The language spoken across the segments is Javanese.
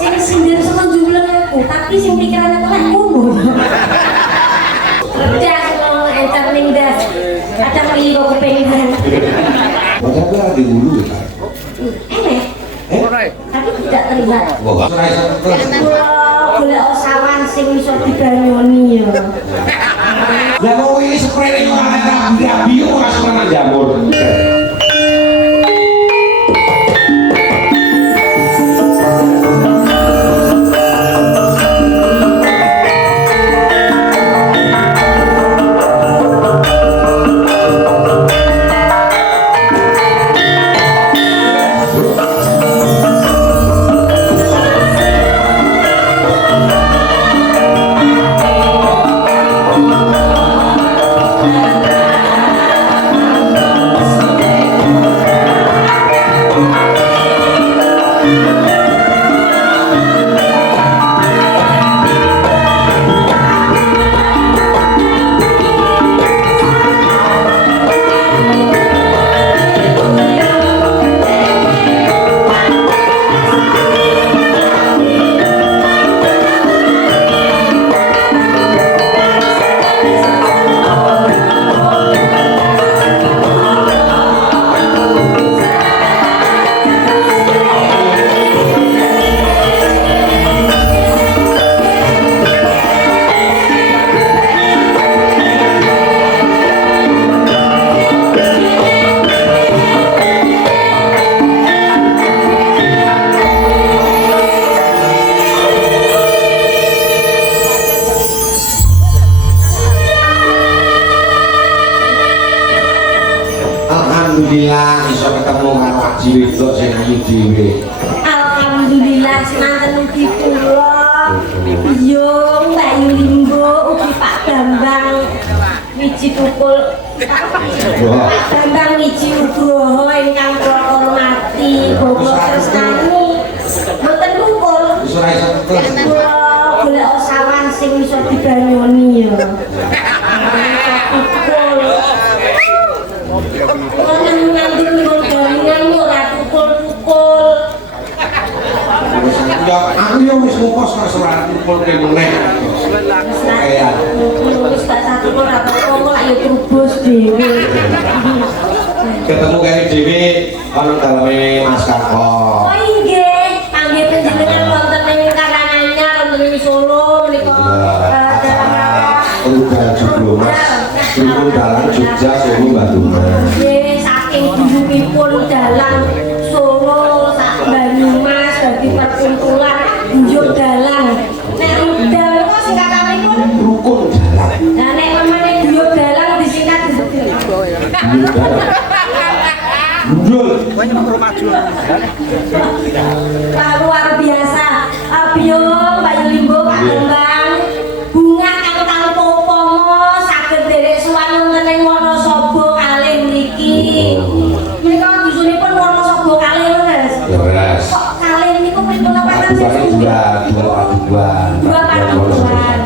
Sing sindir sama jumlah aku, tapi sing pikirannya tuh kayak kubu. Kerja sama enter ning das, kadang beli kok kepengen. Padahal gue ada dulu ya. Tapi tidak terlibat. Wah, Boleh osawan sing iso diganyoni ya. lah mau ini seperti orang rabi-rabi orang seperti jamur. Alhamdulillah bisa ketemu karo Haji Wedok sing ayu dhewe. Alhamdulillah semanten ugi kula. Yo Mbak Yulimbo ugi Pak Bambang Wiji Tukul. Pak Bambang Wiji Nugroho ingkang kula hormati, kula tresnani. Mboten tukul. Wis ora iso terus. Kula golek osawan sing iso diganyoni ya. Aku yo wis ngopos karo ora kumpul ke meneh. Kaya wis tak satu ora apa-apa lak yo trubus dhewe. ketemu kene dhewe ana daleme Mas Kako. Oh nggih, kangge panjenengan wonten ing Karanganyar wonten ing Solo menika Rudal Joglo Mas. Rukun dalan Jogja Solo Batuman. Nggih, saking buyungipun dalan Solo sak Banyumas dadi perkumpulan njuk dalan. Nek rudal kok singkatanipun Rukun dalan. Nah nek memane buyut dalan disingkat disebut. Mundur. Luar biasa. Abiyong Pak Yulimbo Pak Bambang. Bunga kang tanpa upama saged derek suwan wonten ing Wonosobo kalih mriki. Menika dusunipun Wonosobo kalih lho, Mas. Leres. Kok kalih niku pripun apa dua paduan.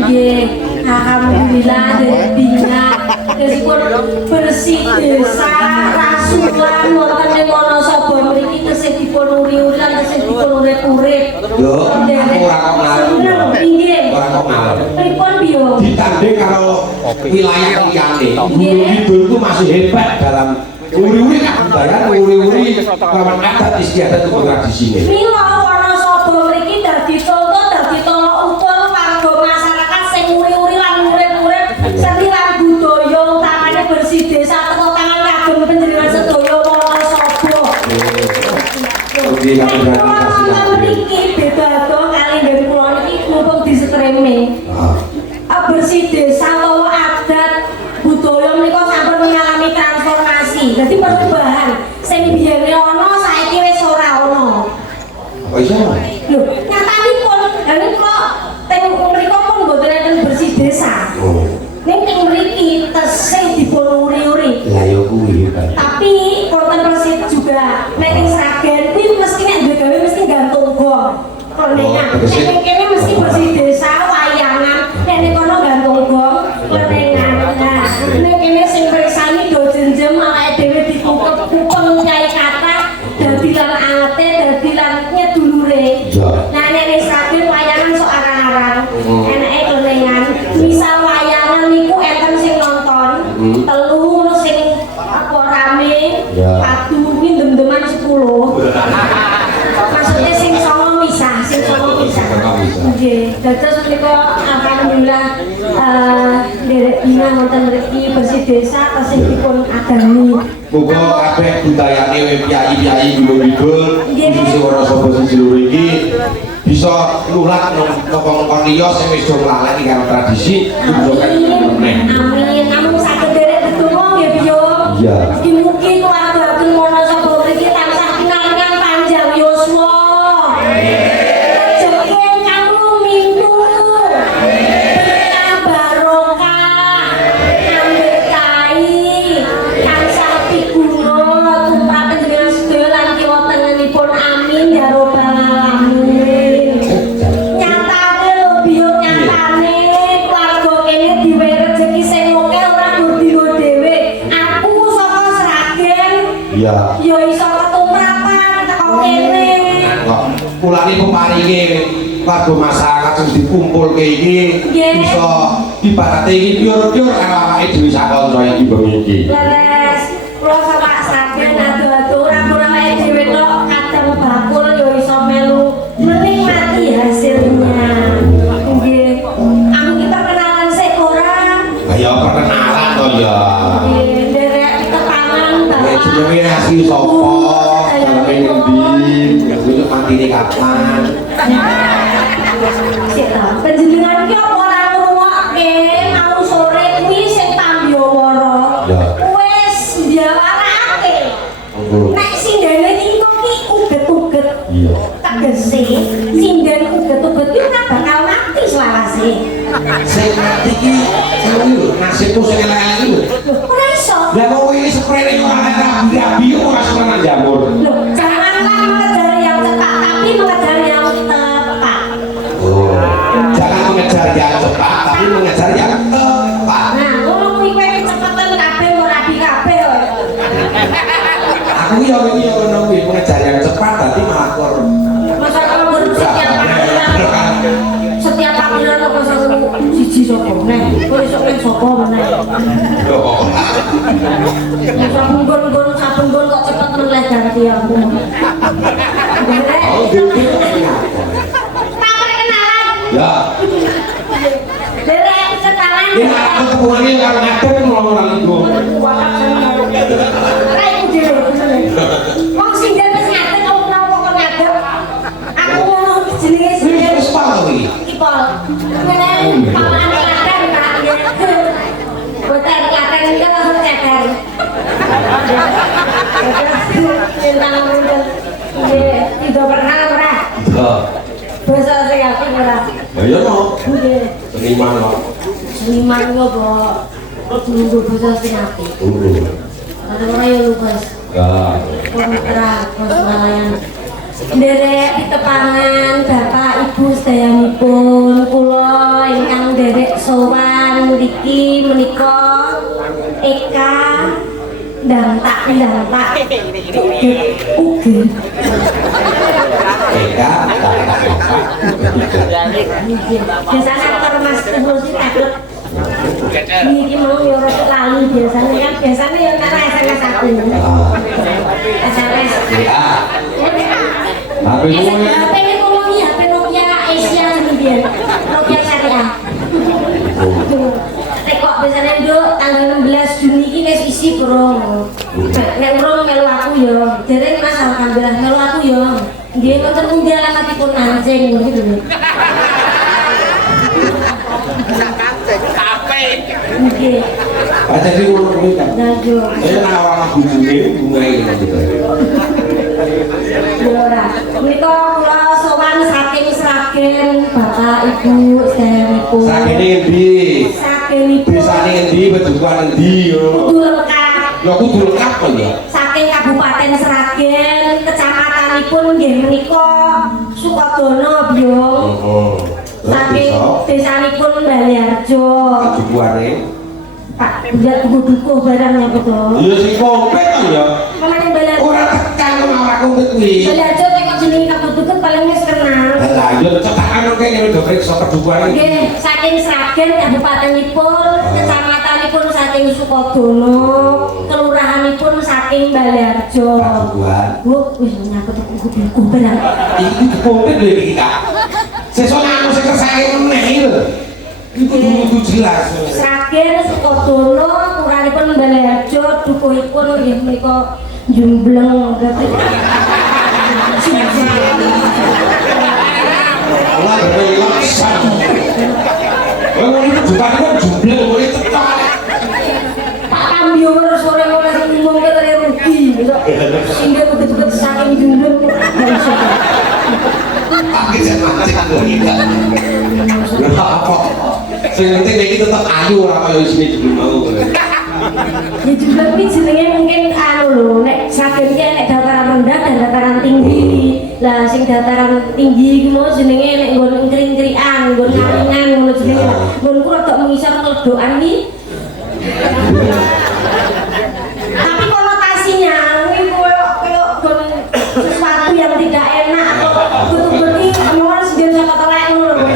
Nggih, alhamdulillah dari Bingat tesipun bersih desa rasulan wonten ing Wonosobo mriki tesih dipun uri-uri lan tesih dipun urip-urip. Yo, aku ora kok ngalem. Nggih. Ora kok ngalem. Pripun biyo? Ditanding karo wilayah liyane. Gunung Kidul itu masih hebat dalam uri-uri kabupaten, uri-uri lawan adat istiadat itu tradisine. Mila Wonosobo mriki dadi contoh dadi tolok ukur warga masyarakat sing uri-uri lan urip-urip seni lan budaya utamane bersih desa teko tangan kagem panjenengan sedaya Wonosobo. Mriki beda kali dari pulau niki mumpung di streaming. Bersih desa utawa adat budaya menika sampun mengalami transformasi. Dadi perubahan sing biyene ana saiki wis ora ana. Oh iya. Lho, nyatanipun lha kula teng mriku pun mboten enten bersih desa. Ning teng mriki tesih dipun uri-uri. Lah yo kuwi kan. Tapi wonten Persib juga nek ing Sragen kuwi mesti nek duwe gawe mesti gantung gong. Kronengan. Nek kene mesti bersih desa wayangan, nek ning kono gantung gong kronengan. Nah, nek kene sing persani do jenjem awake dhewe dikupeng nyai kata dadi lan telu ngono sing apa rame, Ya. padu kuwi dem-deman 10. Maksudnya sing songo misah, sing songo misah. Nggih, dados menika alhamdulillah derek dina wonten mriki bersih desa tasih dipun adani. Muga kabeh budayane piyai-piyai Gunung Kidul khususé Wonosobo Sejero iki bisa nular nang liya sing wis do nglaleni karo tradisi Amin. Amin. Namun saged derek ditunggu nggih Biyo. Iya. Mugi-mugi keluarga Agung Wonosobo mriki tansah kinaryan panjang yuswa. Rezeki ingkang lumintu. Berkah barokah. Ambekai. Tansah piguno tumrap panjenengan sedaya lan kiwa tengenipun amin ya robbal alamin. Nyatane lho Biyo nyatane keluarga kene diwe rezeki sing akeh ora dino dhewe. Aku saka Sragen iya ya iso ketumrapan teko kene. kok kula niku paringe warga masyarakat sing dikumpulke iki Nggih. bisa ibarate iki piur-piur karo awake dhewe sakonco iki bengi iki Leres, kula sama Sragen adu-adu ora awake dhewe tok kadang bakul ya iso melu menikmati hasilnya. Nggih. Aku ki perkenalan sik ora. ayo perkenalan to ya Nggih, derek ketangan nek Bapak. jenenge asli sapa daleme ngendi besok matine kapan Sik ta, panjenengan ki apa ora ngrungokke mau sore kuwi sing Tambyawara. Ya. Wis diawarake. Monggo. Nek sindene iki ki uget-uget. iya Tegese sinden uget-uget ki ora bakal mati selawase. sing mati iki sing lho nasibku sing elek-elek lho Lho, ora iso. lah kok iki sprene ora rabi-rabi ora semana jamur Loh, janganlah mengejar yang cepat, tapi mengejar yang tepat. oh jangan mengejar yang cepat tapi mengejar yang tepat Nah, ngono kuwi kowe kecepatan kabeh ora rabi kabeh kok. aku ya ini ya ngono kuwi mengejar yang cepat dadi malah kor Masa kalau setiap panggilan apa satu siji sapa neh kok iso neh sapa meneh masa nggon-nggon saben nggon kok cepet meneh ganti aku oh dhewe tak perkenalan ya derek kenalan ini aku kepulangi karo ngadep ngomong iku Rai dhewe wong sing wis ngadeg kok kenapa kok ngadeg aku ngono jenenge ini sing wis pal iki Kipol, kemudian paman klaten Pak, buatan klaten itu langsung ceker. Tentang muncul, tidak pernah ora. ya Bahasa saya aku ora. ya no seniman kok Seniman yo kok, tunggu bahasa saya aku. Ada orang yang lupa. ya Kontra, kontralayan. Derek ditepangan Bapak Ibu sedayanipun kula ingkang derek sowan mriki menika Eka dantak ugi Eka biasanya kalau Mas Tunggu sih takut ini mau yo rada lali biasanya kan biasanya yo karo SMS aku SMS ya tapi kowe HP ini ngomong ya, HP Nokia Asia sendirian, Nokia Syariah. Tekok biasanya itu tanggal 16 Juni ini wis isi bro. Nek urung melu aku ya, dereng Mas alhamdulillah melu aku ya. Nggih wonten undian alatipun anjing gitu. Nggih. aja di ngono kuwi kan Nggih. saya nawar bujune bunga iki gitu Ya ora. Menika kula sowan saking Sragen Bapak Ibu sedayanipun. sakene endi Sakenipun desane endi bedukan endi yo kudu lengkap lho kudu lengkap kok ya saking Kabupaten Sragen kecamatanipun nggih menika Sukodono Byong oh saking besok desanipun Baliarjo dukuane Pak lihat duku-duku barangnya betul iya sing kompet kan ya namanya Baliarjo ora tekan ora kompet kuwi Baliarjo kok jenenge kabudut paling wis kenal lah yo cetakan kok kene udah periksa kedukuane nggih saking Sragen Kabupatenipun kecamatanipun saking saking Sukodono, kelurahanipun saking Balearjo. Paduan. Bu, wis nyangkut aku barang. Iki dikompet lho iki Kak. Sesuk anu sing kersake meneh iki lho. Iku kudu jelas. Sragen Sukodono, kelurahanipun Balearjo, dukuhipun nggih menika Jumbleng. Allah relaksan. Wong iki bukan kok jumbleng kowe tetok. Pak Kambyo sore oleh ngomong kare rugi. Sehingga betul-betul saking Jumbleng. Aku jan mancing kok iki. Lha apa? Sing penting iki tetep ayu ora kaya isine jumbleng mau. Ya Jumbleng ini jenenge mungkin anu lho, nek Sragen ki nek dataran rendah dan dataran tinggi. Lah sing dataran tinggi iki mau jenenge nek nggon kring-kringan, nggon ngaringan ngono jenenge. Nggonku rada mengisor ngledokan iki. Tapi konotasinya kuwi koyo sesuatu yang tidak enak atau betul-betul emosi sendiri sama telek ngono lho.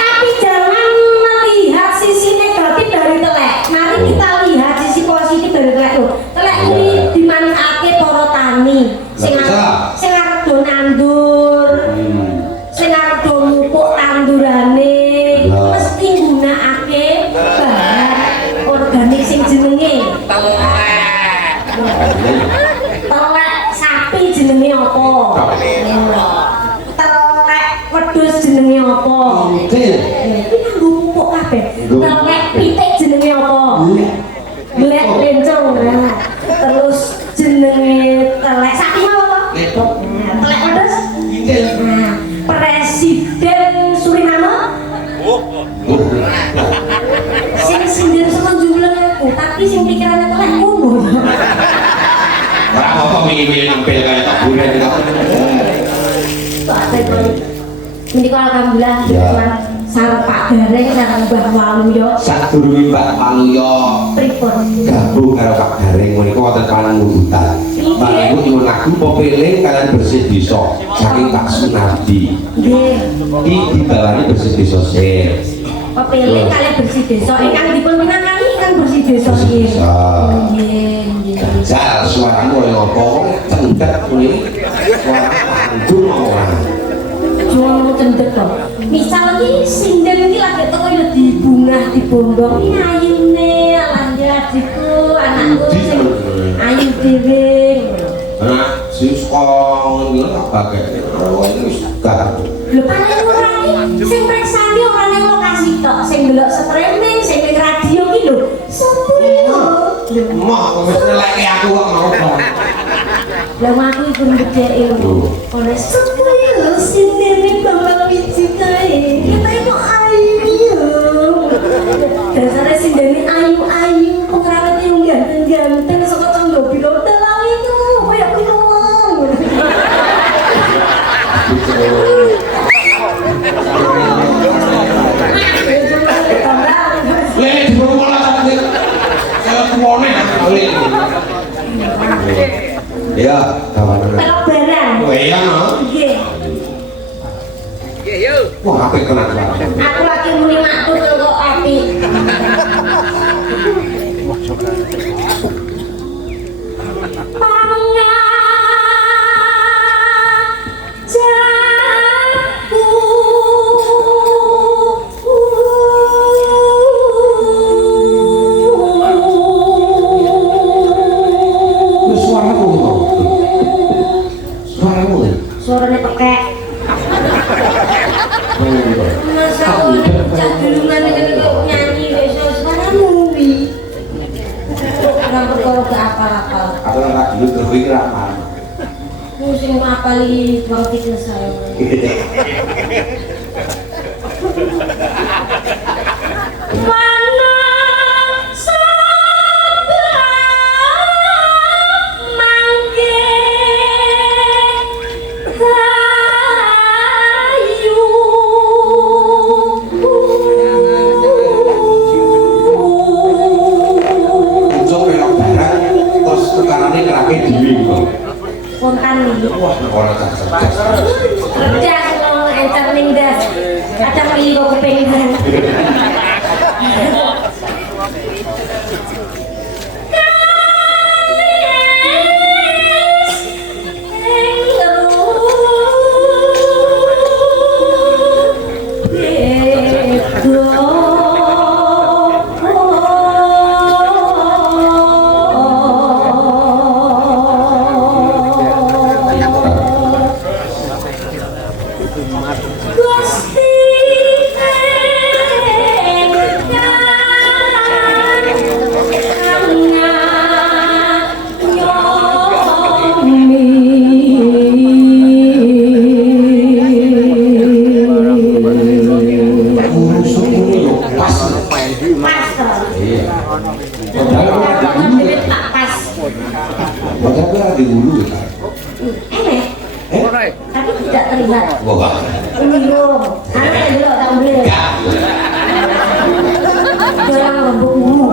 Tapi jangan melihat sisi negatif dari telek. Mari kita lihat sisi positif dari telek lho. Telek kuwi dimanfaatke para tani sing arep do nandur. Sing arep do mupuk tandurane mesti nggunakake bahan organik sing jenenge telek sapi jenenge apa? Telek wedhus jenenge apa? Iki nganggo pupuk kabeh. Telek pitik jenenge apa? Glek lencong. Terus jenenge telek sapi apa? Telek wedhus? Presiden Suriname? Sing sindir sama Jumbleng aku, tapi sing pikirannya telek ngono. Ora apa wingi-wingi nampil kaya tak bulan Menika alhamdulillah sareng Pak Gareng sareng Mbah Waluyo. Sadurunge Mbak Waluyo Pripun? gabung karo Pak Gareng menika wonten pananggutan. Mbak Ibu nyuwun lagu pepeling kalian bersih desa saking Pak Sunardi. Nggih. Iki dibawani bersih desa sel. Pepeling kalian bersih desa ingkang dipun pinangani ingkang bersih desa nggih. Nggih, nggih. Jal suaramu kaya apa cendek kuwi. Suara anggur ora. Jual cendek kok. Misal iki sinden iki lagi teko ya dibungah dibondong iki ayune alanja adikku anakku sing ayu dhewe. Nah, si sekolah ini tak pakai. Oh ini wis gak. Lho paling ora iki sing preksani ora ning lokasi tok, sing delok streaming, sing ning radio iki lho. Sopo lho? Mah wis neleke aku kok mau. Lah aku iku ngedeki oleh sopo lho sinden Bambang Wijikae. Kita itu ayu. Dasarnya sinden ayu-ayu, pengerawat yang ganteng-ganteng saka tangga bilo telau itu kayak pinuang. Lek diburu malah cantik. Saya tuane kali. Ya, kawan. Pelok barang. Oh iya no. Nggih. Wah, apik tenan banget. Aku lagi muni matur kok apik. Suaranya pekek. Masa aku cak dulungan dengan nyanyi besok suaramu wi. Orang perkara gak apal-apal. Aku ora dulu terpikir apa. Musim apali bang fitness saya. Mana sebelah mangke kayu. Ucap belok barat terus tukarane kerake dhewe kok. Spontan nih. Wah, ora cerdas. Cerdas ngomong encer ning das. Kadang pilih kok Padahal ora di hulu. tak pas. Padahal ora di hulu. Enak. Tapi tidak terlihat. Wah. Belum. Anak dulu tak boleh. Enggak. Jangan ngomong.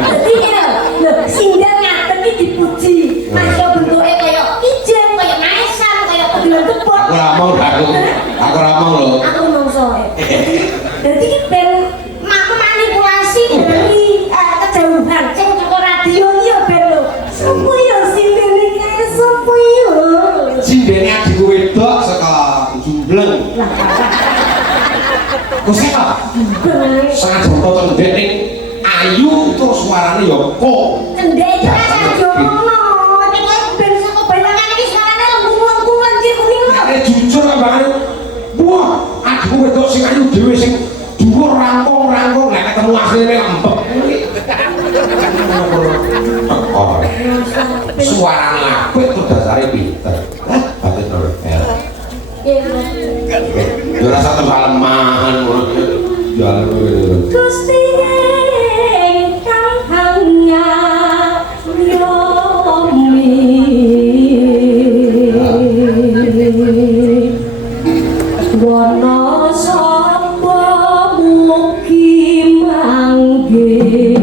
Jadi ya, loh, singgah ngaten iki dipuji. Masya bentuknya kayak ijen, kayak maesan, kayak pedilan tepuk. Aku ora mau aku. Aku ora mau lho. Aku mongso. Jadi iki ben manipulasi dari kejauhan sing teko radio iki ya ben lho. Sopo ya sindene kae sopo ya? Sindene adikku wedok saka Jumbleng. Lah Kok siapa? bener. Sangat jonto cendek ning ayu terus suarane ya kok. Cendek iki kan jono. Nek kok ben saka bayangan iki suarane lembung-lembungan iki kuning lho. Nek jujur ambane. Wah, adikku wedok sing ayu dhewe sing dhuwur rangkong-rangkong nek ketemu asline lembek. Tekor. Suarane apik tuh dasare pinter. Hah, batin lho. Ya rasa tersalemahan ngono. Jalan Gusti ingkang hanya yomi wana sapa mugi mangge